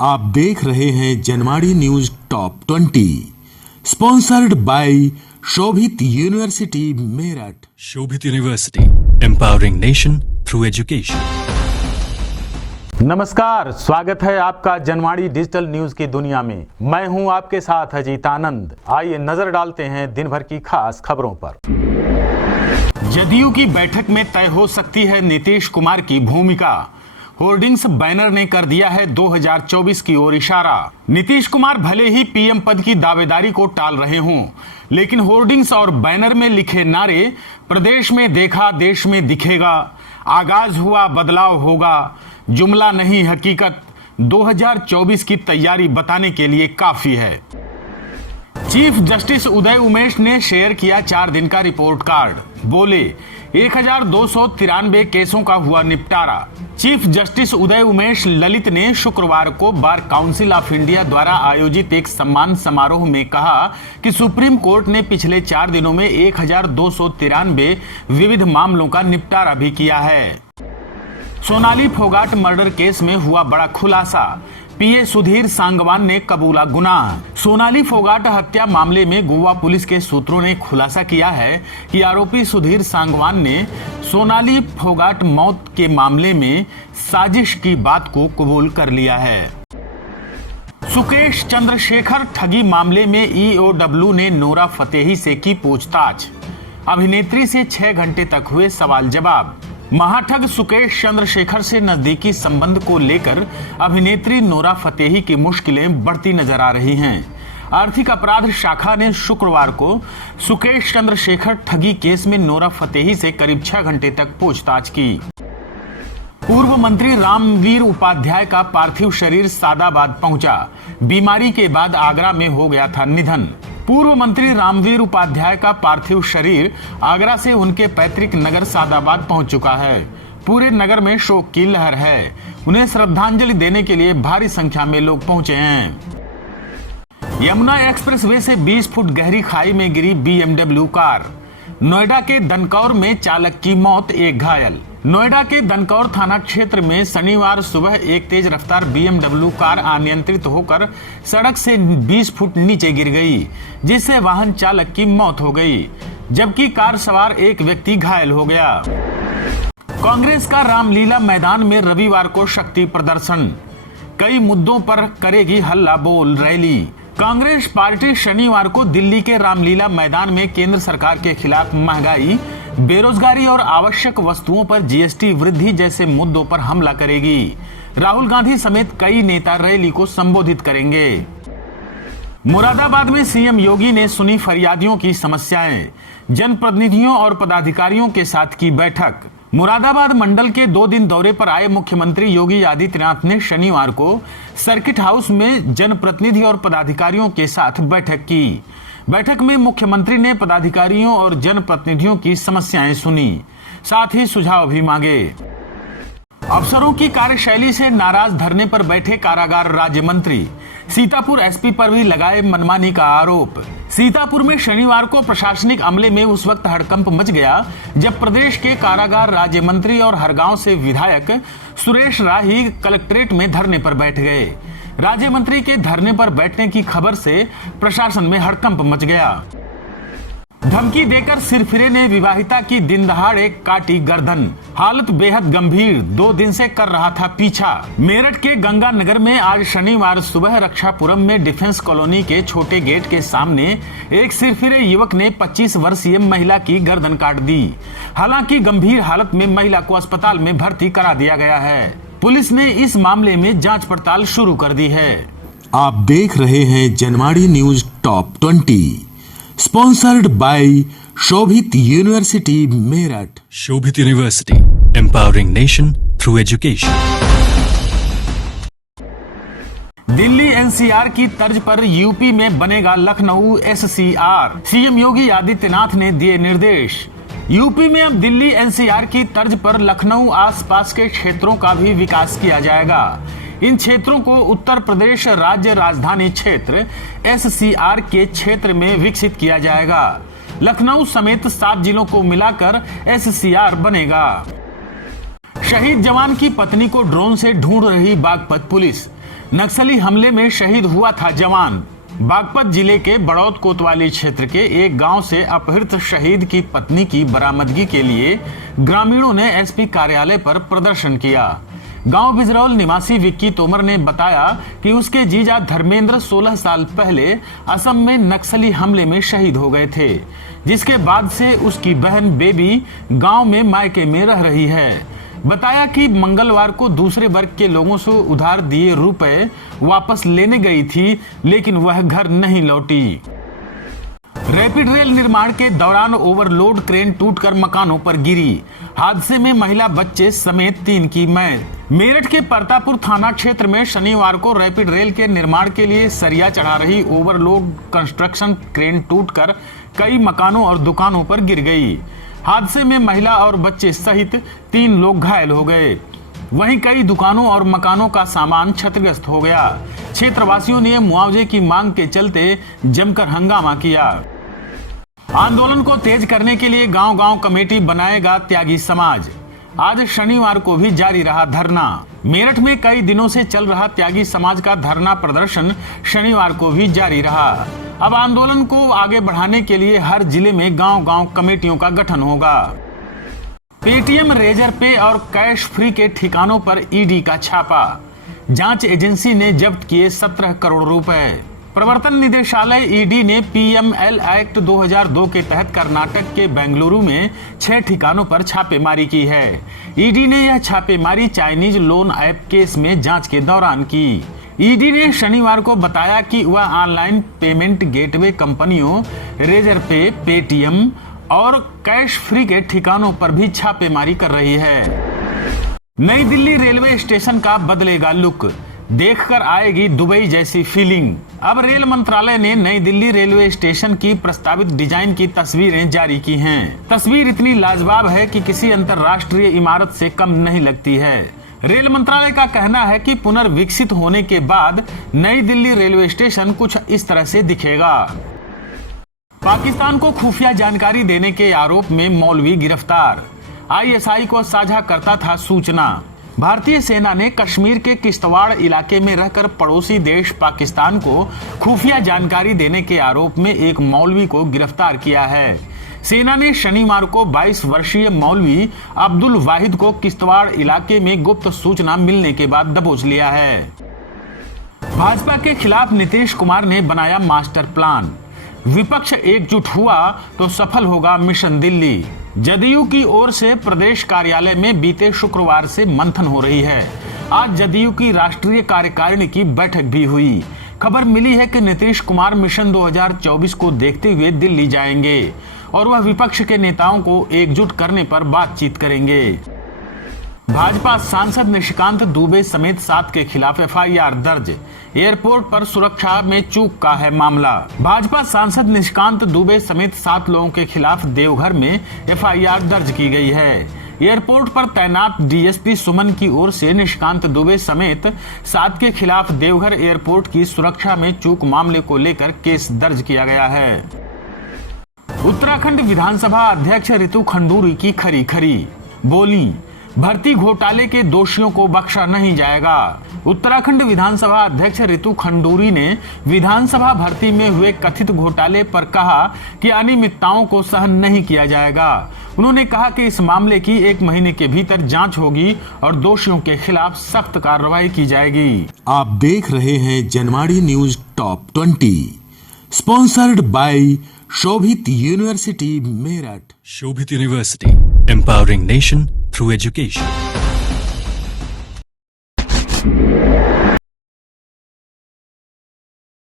आप देख रहे हैं Janwadi news top 20 sponsored by Shobhit university Meerut. Shobhit university, empowering nation through education. नमस्कार, स्वागत है आपका जनवाड़ी डिजिटल न्यूज की दुनिया में। मैं हूं आपके साथ अजीत आनंद। आइए नजर डालते हैं दिन भर की खास खबरों पर। जदयू की बैठक में तय हो सकती है नीतीश कुमार की भूमिका। होर्डिंग्स बैनर ने कर दिया है 2024 की ओर इशारा। नीतीश कुमार भले ही पीएम पद की दावेदारी को टाल रहे हों, लेकिन होर्डिंग्स और बैनर में लिखे नारे प्रदेश में देखा देश में दिखेगा, आगाज हुआ बदलाव होगा, जुमला नहीं हकीकत 2024 की तैयारी बताने के लिए काफी है। चीफ जस्टिस उदय उमेश ने शेयर किया 4 दिन का रिपोर्ट कार्ड। बोले 1293 केसों का हुआ निपटारा। चीफ जस्टिस उदय उमेश ललित ने शुक्रवार को बार काउंसिल ऑफ इंडिया द्वारा आयोजित एक सम्मान समारोह में कहा कि सुप्रीम कोर्ट ने पिछले 4 दिनों में 1293 विविध मामलों का निपटारा भी किया है। सोनाली फोगाट मर्डर केस में हुआ बड़ा खुलासा। पीए सुधीर सांगवान ने कबूला गुनाह। सोनाली फोगाट हत्या मामले में गोवा पुलिस के सूत्रों ने खुलासा किया है कि आरोपी सुधीर सांगवान ने सोनाली फोगाट मौत के मामले में साजिश की बात को कबूल कर लिया है। सुकेश चंद्रशेखर ठगी मामले में ईओडब्ल्यू ने नोरा फतेही से की पूछताछ। अभिनेत्री से 6 घंटे तक हुए सवाल जवाब। महाठग सुकेश चंद्रशेखर से नजदीकी संबंध को लेकर अभिनेत्री नोरा फतेही की मुश्किलें बढ़ती नजर आ रही हैं। आर्थिक अपराध शाखा ने शुक्रवार को सुकेश चंद्रशेखर ठगी केस में नोरा फतेही से करीब 6 घंटे तक पूछताछ की। पूर्व मंत्री रामवीर उपाध्याय का पार्थिव शरीर सादाबाद पहुंचा। बीमारी के बाद आगरा में हो गया था निधन। पूर्व मंत्री रामवीर उपाध्याय का पार्थिव शरीर आगरा से उनके पैतृक नगर सादाबाद पहुंच चुका है। पूरे नगर में शोक की लहर है। उन्हें श्रद्धांजलि देने के लिए भारी संख्या में लोग पहुंचे हैं। यमुना एक्सप्रेसवे से 20 फुट गहरी खाई में गिरी BMW कार। नोएडा के दनकौर में चालक की मौत, 1 घायल। नोएडा के दनकौर थाना क्षेत्र में शनिवार सुबह एक तेज रफ्तार BMW कार अनियंत्रित होकर सड़क से 20 फुट नीचे गिर गई, जिससे वाहन चालक की मौत हो गई, जबकि कार सवार एक व्यक्ति घायल हो गया। कांग्रेस का रामलीला मैदान में रविवार को शक्ति प्रदर्शन। कई मुद्दों पर करेगी हल्ला बोल रैली। कांग्रेस पार्टी शनिवार को दिल्ली के रामलीला मैदान में केंद्र सरकार के खिलाफ महंगाई, बेरोजगारी और आवश्यक वस्तुओं पर GST वृद्धि जैसे मुद्दों पर हमला करेगी। राहुल गांधी समेत कई नेता रैली को संबोधित करेंगे। मुरादाबाद में सीएम योगी ने सुनी फरियादियों की समस्याएं। जनप्रतिनिधियों और पदाधिकारियों के साथ की बैठक। मुरादाबाद मंडल के 2 दिन दौरे पर आए मुख्यमंत्री योगी आदित्यनाथ ने शनिवार को सर्किट हाउस में जनप्रतिनिधि और पदाधिकारियों के साथ बैठक की। बैठक में मुख्यमंत्री ने पदाधिकारियों और जनप्रतिनिधियों की समस्याएं सुनी, साथ ही सुझाव भी मांगे। अफसरों की कार्यशैली से नाराज धरने पर बैठे कारागार राज्य मंत्री। सीतापुर एसपी पर भी लगाए मनमानी का आरोप। सीतापुर में शनिवार को प्रशासनिक अमले में उस वक्त हड़कंप मच गया जब प्रदेश के कारागार राज्य मंत्री और हरगांव से विधायक सुरेश राही कलेक्ट्रेट में धरने पर बैठ गए। राज्य मंत्री के धरने पर बैठने की खबर से प्रशासन में हड़कंप मच गया। धमकी देकर सिरफिरे ने विवाहिता की दिन दहाड़े काटी गर्दन। हालत बेहद गंभीर, 2 दिन से कर रहा था पीछा। मेरठ के गंगानगर में आज शनिवार सुबह रक्षापुरम में डिफेंस कॉलोनी के छोटे गेट के सामने एक सिरफिरे युवक ने 25 वर्षीय महिला की गर्दन काट दी। हालांकि गंभीर हालत में महिला को अस्पताल में भर्ती करा दिया गया है। पुलिस ने इस मामले में जांच पड़ताल शुरू कर दी है। आप देख रहे हैं Janwadi news top 20 sponsored by Shobhit university Meerut. Shobhit university, empowering nation through education. Delhi NCR की तर्ज पर यूपी में बनेगा लखनऊ SCR। सीएम योगी आदित्यनाथ ने दिए निर्देश। यूपी में अब दिल्ली NCR की तर्ज पर लखनऊ आसपास के क्षेत्रों का भी विकास किया जाएगा। इन क्षेत्रों को उत्तर प्रदेश राज्य राजधानी क्षेत्र SCR के क्षेत्र में विकसित किया जाएगा। लखनऊ समेत 7 जिलों को मिलाकर SCR बनेगा। शहीद जवान की पत्नी को ड्रोन से ढूंढ रही बागपत पुलिस। नक्सली हमले में शहीद हुआ था जवान। बागपत जिले के बड़ौद कोतवाली क्षेत्र के एक गांव से अपहृत शहीद की पत्नी की बरामदगी के लिए ग्रामीणों ने एसपी कार्यालय पर प्रदर्शन किया। गांव बिजरौल निवासी विक्की तोमर ने बताया कि उसके जीजा धर्मेंद्र 16 साल पहले असम में नक्सली हमले में शहीद हो गए थे, जिसके बाद से उसकी बहन बेबी गांव में मायके में रह रही है। बताया कि मंगलवार को दूसरे वर्ग के लोगों से उधार दिए रुपए वापस लेने गई थी, लेकिन वह घर नहीं लौटी। रैपिड रेल निर्माण के दौरान ओवरलोड क्रेन टूटकर मकानों पर गिरी। हादसे में महिला बच्चे समेत 3 की मौत। मेरठ के परतापुर थाना क्षेत्र में शनिवार को रैपिड रेल के निर्माण के लिए सरिया चढ़ा रही ओवरलोड कंस्ट्रक्शन क्रेन टूटकर कई मकानों और दुकानों पर गिर गई। हादसे में महिला और बच्चे सहित 3 लोग घायल हो गए। वहीं कई दुकानों और मकानों का सामान क्षतिग्रस्त हो गया। क्षेत्रवासियों ने मुआवजे की मांग के चलते जमकर हंगामा किया। आंदोलन को तेज करने के लिए गांव-गांव कमेटी बनाएगा त्यागी समाज। आज शनिवार को भी जारी रहा धरना। मेरठ में कई दिनों से चल रहा त्यागी समाज का धरना प्रदर्शन शनिवार को भी जारी रहा। अब आंदोलन को आगे बढ़ाने के लिए हर जिले में गांव-गांव कमेटियों का गठन होगा। पेटीएम, रेजर पे और कैश फ्री के ठिकानों पर ईडी का छापा। जांच एजेंसी ने जब्त किए 17 करोड़ रुपए। प्रवर्तन निदेशालय ईडी ने पीएमएल एक्ट 2002 के तहत कर्नाटक के बेंगलुरु में 6 ठिकानों पर छापेमारी की है। ईडी ने यह छापेमारी चाइनीज लोन ऐप केस में जांच के दौरान की। ईडी ने शनिवार को बताया कि वह ऑनलाइन पेमेंट गेटवे कंपनियों रेजर पे, पेटीएम और कैश फ्री के ठिकानों पर भी छापेमारी कर रही है। नई दिल्ली रेलवे स्टेशन का बदलेगा लुक, देखकर आएगी दुबई जैसी फीलिंग। अब रेल मंत्रालय ने नई दिल्ली रेलवे स्टेशन की प्रस्तावित डिजाइन की तस्वीरें जारी की हैं। तस्वीर इतनी लाजवाब है कि किसी अंतर्राष्ट्रीय इमारत से कम नहीं लगती है। रेल मंत्रालय का कहना है कि पुनर्विकसित होने के बाद नई दिल्ली रेलवे स्टेशन कुछ इस तरह से दिखेगा। पाकिस्तान को खुफिया जानकारी देने के आरोप में मौलवी गिरफ्तार। आईएसआई को साझा करता था सूचना। भारतीय सेना ने कश्मीर के किश्तवाड़ इलाके में रहकर पड़ोसी देश पाकिस्तान को खुफिया जानकारी देने के आरोप में एक मौलवी को गिरफ्तार किया है। सेना ने शनिवार को 22 वर्षीय मौलवी अब्दुल वाहिद को किश्तवाड़ इलाके में गुप्त सूचना मिलने के बाद दबोच लिया है। भाजपा के खिलाफ नीतीश कुमार ने बनाया मास्टर प्लान। विपक्ष एकजुट हुआ तो सफल होगा मिशन दिल्ली। जदयू की ओर से प्रदेश कार्यालय में बीते शुक्रवार से मंथन हो रही है। आज जदयू की राष्ट्रीय कार्यकारिणी की बैठक भी हुई। खबर मिली है कि नीतीश कुमार मिशन 2024 को देखते हुए दिल्ली जाएंगे और वह विपक्ष के नेताओं को एकजुट करने पर बातचीत करेंगे। भाजपा सांसद निशिकांत दुबे समेत 7 के खिलाफ एफआईआर दर्ज। एयरपोर्ट पर सुरक्षा में चूक का है मामला। भाजपा सांसद निशिकांत दुबे समेत 7 लोगों के खिलाफ देवघर में एफआईआर दर्ज की गई है। एयरपोर्ट पर तैनात डीएसपी सुमन की ओर से निशिकांत दुबे समेत 7 के खिलाफ देवघर एयरपोर्ट की सुरक्षा में चूक मामले को लेकर केस दर्ज किया गया है। उत्तराखंड विधानसभा अध्यक्ष रितु खंडूरी की खरी बोली, भर्ती घोटाले के दोषियों को बख्शा नहीं जाएगा। उत्तराखंड विधानसभा अध्यक्ष रितु खंडूरी ने विधानसभा भर्ती में हुए कथित घोटाले पर कहा कि अनियमितताओं को सहन नहीं किया जाएगा। उन्होंने कहा कि इस मामले की 1 महीने के भीतर जांच होगी और दोषियों के खिलाफ सख्त कार्रवाई की जाएगी। आप देख रहे हैं Janwadi news top 20, sponsored by Shobhit university Meerut. Shobhit University, empowering nation through education.